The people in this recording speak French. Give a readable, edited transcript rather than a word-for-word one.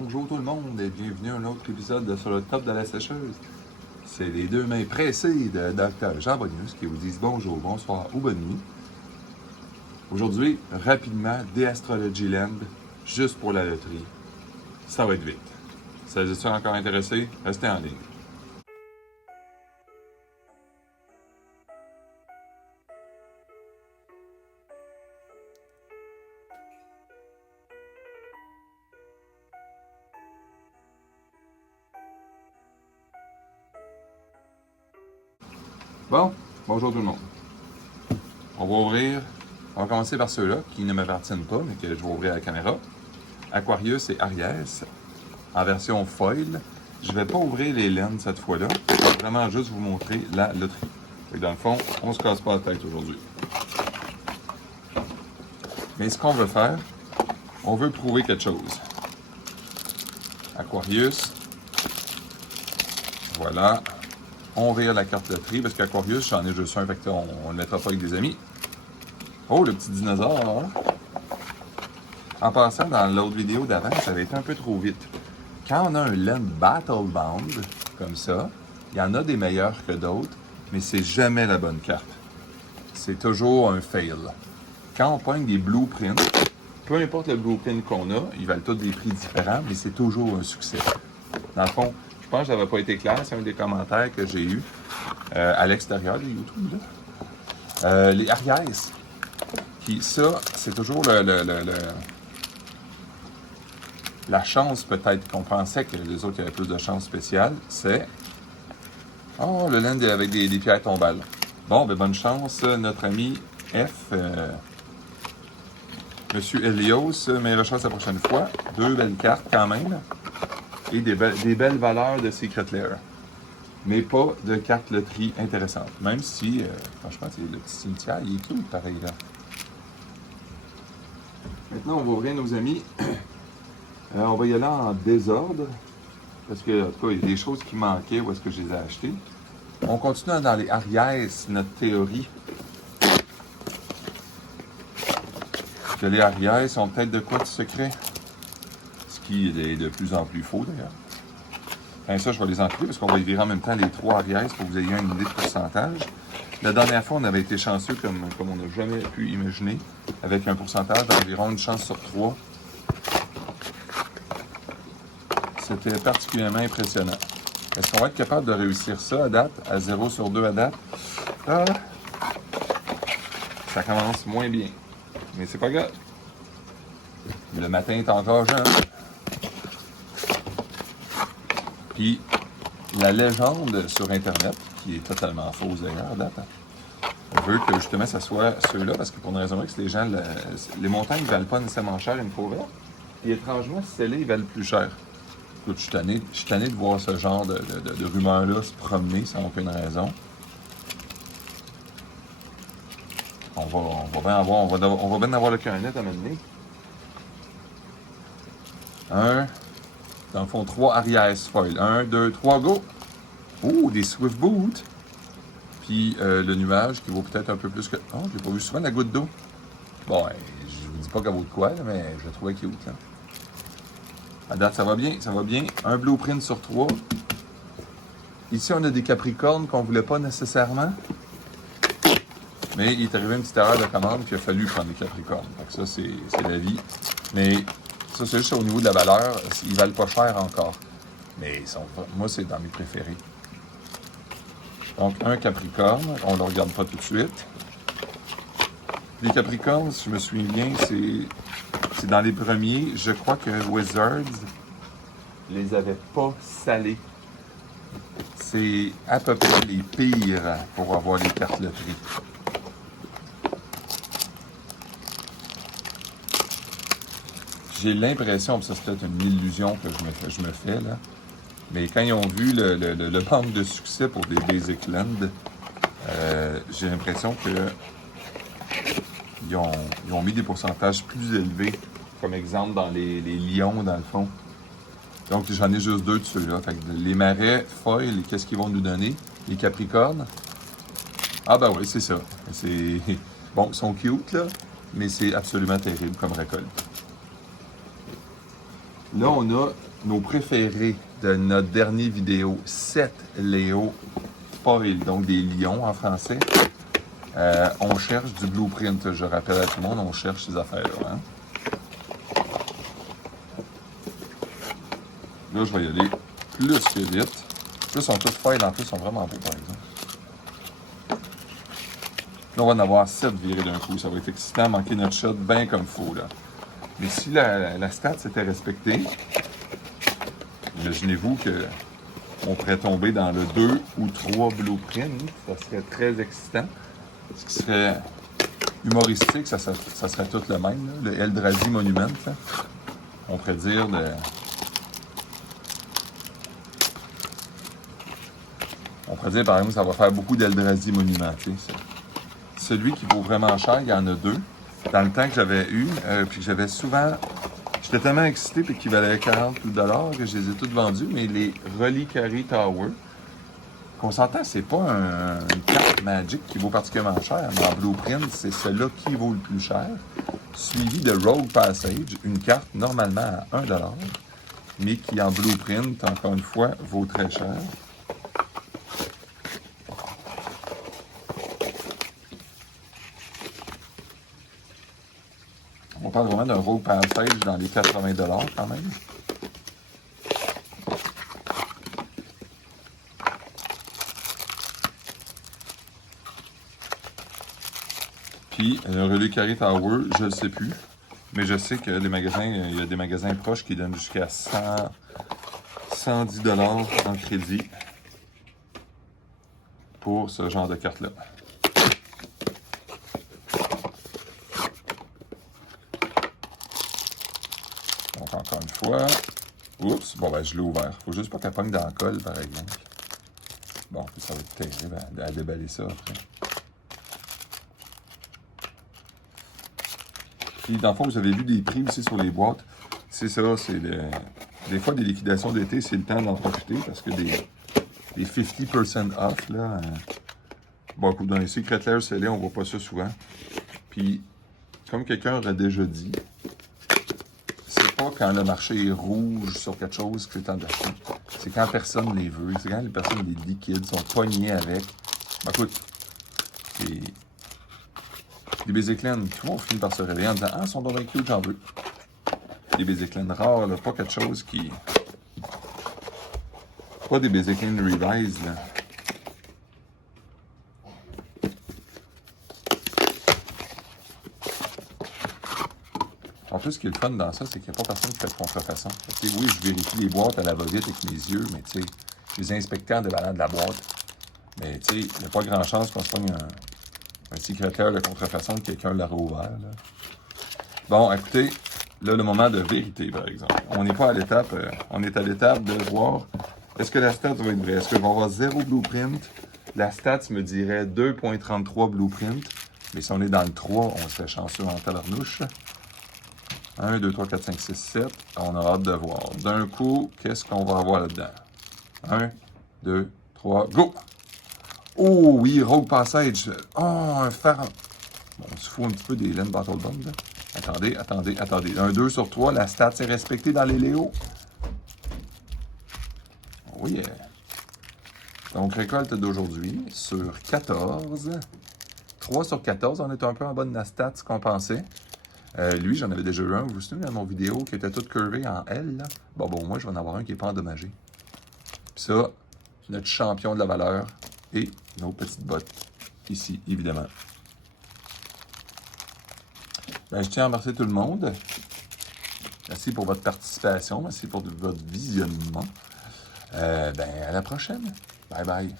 bonjour tout le monde et bienvenue à un autre épisode de Sur le top de la sécheuse. C'est les deux mains pressées de Dr. Jean Bonius qui vous disent bonjour, bonsoir ou bonne nuit. Aujourd'hui, rapidement, des Astrology Land, juste pour la loterie. Ça va être vite. Si vous êtes encore intéressés, restez en ligne. Bon, bonjour tout le monde. On va commencer par ceux-là qui ne m'appartiennent pas, mais que je vais ouvrir à la caméra. Aquarius et Aries, en version foil. Je ne vais pas ouvrir les laines cette fois-là. Je vais vraiment juste vous montrer la loterie. Et dans le fond, on ne se casse pas la tête aujourd'hui. Mais ce qu'on veut faire, on veut prouver quelque chose. Aquarius. Voilà. On vire la carte loterie parce qu'Aquarius, j'en ai juste un, fait qu'on ne le mettra pas avec des amis. Oh, le petit dinosaure! Hein? En passant, dans l'autre vidéo d'avant, ça avait été un peu trop vite. Quand on a un land Battlebound, comme ça, il y en a des meilleurs que d'autres, mais c'est jamais la bonne carte. C'est toujours un fail. Quand on pogne des blueprints, peu importe le blueprint qu'on a, ils valent tous des prix différents, mais c'est toujours un succès. Dans le fond, je pense que ça n'avait pas été clair, c'est un des commentaires que j'ai eu à l'extérieur de YouTube. Là. Les Aries, qui ça, c'est toujours la chance peut-être qu'on pensait que les autres avaient plus de chance spéciale, c'est oh, le land avec des pierres tombales. Bon, ben bonne chance, notre ami F, Monsieur Helios, meilleure chance la prochaine fois. Deux belles cartes quand même. Et des belles valeurs de Secret Lair. Mais pas de carte loterie intéressante. Même si, franchement, le petit cimetière, il est cute pareil là. Maintenant, on va ouvrir nos amis. On va y aller en désordre. Parce que, en tout cas, il y a des choses qui manquaient où est-ce que je les ai achetées. On continue dans les Aries, notre théorie. Que les Aries ont peut-être de quoi de secret. Ce qui est de plus en plus faux d'ailleurs. Enfin, ça, je vais les enlever parce qu'on va y virer en même temps les trois Aries pour que vous ayez une idée de pourcentage. La dernière fois, on avait été chanceux comme on n'a jamais pu imaginer, avec un pourcentage d'environ une chance sur 3. C'était particulièrement impressionnant. Est-ce qu'on va être capable de réussir ça à date, à 0 sur 2 à date? Ah, ça commence moins bien. Mais c'est pas grave. Le matin est encore jeune. Puis, la légende sur Internet, qui est totalement fausse d'ailleurs à date, veut que justement ça soit ceux-là, parce que pour une raison que les gens, les montagnes ne valent pas nécessairement cher une fois là. Et étrangement, celles-là, ils valent plus cher. Écoute, je suis tanné de voir ce genre de rumeurs-là se promener sans aucune raison. On va bien avoir le cœur net à mener. Dans le fond, 3 Aries foil. 1, 2, 3, go! Oh, des Swift Boots! Puis le nuage qui vaut peut-être un peu plus que... Oh, je l'ai pas vu souvent, la goutte d'eau. Bon, je vous dis pas qu'elle vaut de quoi, là, mais je la trouvais cute, là. À date, ça va bien, ça va bien. Un blueprint sur 3. Ici, on a des Capricornes qu'on voulait pas nécessairement. Mais il est arrivé une petite erreur de commande qu'il a fallu prendre des Capricornes. Fait que ça, c'est la vie. Mais ça, c'est juste au niveau de la valeur. Ils valent pas cher encore. Mais moi, c'est dans mes préférés. Donc, un Capricorne. On ne le regarde pas tout de suite. Les Capricornes, si je me souviens bien, c'est dans les premiers. Je crois que Wizards les avait pas salés. C'est à peu près les pires pour avoir les cartes loterie. J'ai l'impression, que ça c'est peut-être une illusion que je me fais, là, mais quand ils ont vu le manque de succès pour des Basic Land, j'ai l'impression qu'ils ont mis des pourcentages plus élevés, comme exemple dans les lions, dans le fond. Donc, j'en ai juste 2 de ceux-là. Fait que les marais, foil, qu'est-ce qu'ils vont nous donner? Les capricornes. Ah ben oui, c'est ça. Bon, ils sont cute, là, mais c'est absolument terrible comme récolte. Là, on a nos préférés de notre dernière vidéo. 7 Léo Foil, donc des lions en français. On cherche du blueprint. Je rappelle à tout le monde, on cherche ces affaires-là. Hein? Là, je vais y aller plus que vite. Là, ils sont tous foils en plus, ils sont vraiment beaux, par exemple. Là, on va en avoir 7 virés d'un coup. Ça va être excitant, manquer notre shot bien comme il faut, là. Mais si la stat s'était respectée, imaginez-vous qu'on pourrait tomber dans le 2 ou 3 blueprints. Ça serait très excitant. Ce qui serait humoristique, ça serait tout le même. Là. Le Eldrazi Monument, là. On pourrait dire On pourrait dire, par exemple, que ça va faire beaucoup d'Eldrazi Monument. Celui qui vaut vraiment cher, il y en a 2. Dans le temps que j'avais eu, puis que j'avais souvent... J'étais tellement excité puis qu'il valait 40 $ que je les ai toutes vendus, mais les Reliquary Tower, qu'on s'entend, c'est pas une carte Magic qui vaut particulièrement cher, mais en Blueprint, c'est celle-là qui vaut le plus cher, suivi de Rogue Passage, une carte normalement à 1 $, mais qui en Blueprint, encore une fois, vaut très cher. On parle vraiment d'un Rogue Passage dans les 80 $ quand même. Puis, le Reliquary Tower, je ne le sais plus. Mais je sais que les magasins, il y a des magasins proches qui donnent jusqu'à 110 $ en crédit pour ce genre de carte-là. Donc, encore une fois, oups, bon, ben, je l'ai ouvert. Faut juste pas qu'elle pogne dans le col, par exemple. Bon, puis ça va être terrible à déballer ça après. Puis, dans le fond, vous avez vu des prix aussi sur les boîtes. C'est ça, c'est des fois, des liquidations d'été, c'est le temps d'en profiter parce que des 50% off, là. Bon, écoute, dans les Secret Lair scellés, on voit pas ça souvent. Puis, comme quelqu'un aurait déjà dit, c'est pas quand le marché est rouge sur quelque chose que c'est temps d'acheter. C'est quand personne les veut. C'est quand les personnes, les liquides, sont poignées avec. Ben, écoute, c'est... Les Bézéclines, tout le monde finit par se réveiller en disant « Ah, ils sont dans un cute, j'en veux. » Des Bézéclines rares, là, pas quelque chose qui... Pas des Bézéclines Revise, là. En plus, ce qui est le fun dans ça, c'est qu'il n'y a pas personne qui fait de contrefaçon. Okay, oui, je vérifie les boîtes à la va-vite avec mes yeux, mais tu sais, je les inspecte en déballant de la boîte. Mais tu sais, il n'y a pas grand chance qu'on se pogne un Secret Lair de contrefaçon que quelqu'un l'aurait ouvert. Là. Bon, écoutez, là, le moment de vérité, par exemple. On n'est pas à l'étape, on est à l'étape de voir, est-ce que la stat va être vraie? Est-ce que je vais avoir 0 blueprint? La stat me dirait 2.33 blueprint. Mais si on est dans le 3, on serait chanceux en tabarnouche. 1, 2, 3, 4, 5, 6, 7. On a hâte de voir. D'un coup, qu'est-ce qu'on va avoir là-dedans? 1, 2, 3, go! Oh oui, Rogue Passage. Oh, un phare. Bon, on se fout un petit peu des laines Battle Bomb, là. Attendez, attendez, attendez. 1, 2 sur 3, la stat s'est respectée dans les Léo. Oh yeah. Donc, récolte d'aujourd'hui sur 14. 3 sur 14, on est un peu en bas de la stat, ce qu'on pensait. Lui, j'en avais déjà eu un, vous vous souvenez, dans mon vidéo, qui était tout curvé en L, là. Bon, moi, je vais en avoir un qui n'est pas endommagé. Puis ça, notre champion de la valeur et nos petites bottes, ici, évidemment. Ben, je tiens à remercier tout le monde. Merci pour votre participation, merci pour votre visionnement. À la prochaine. Bye bye.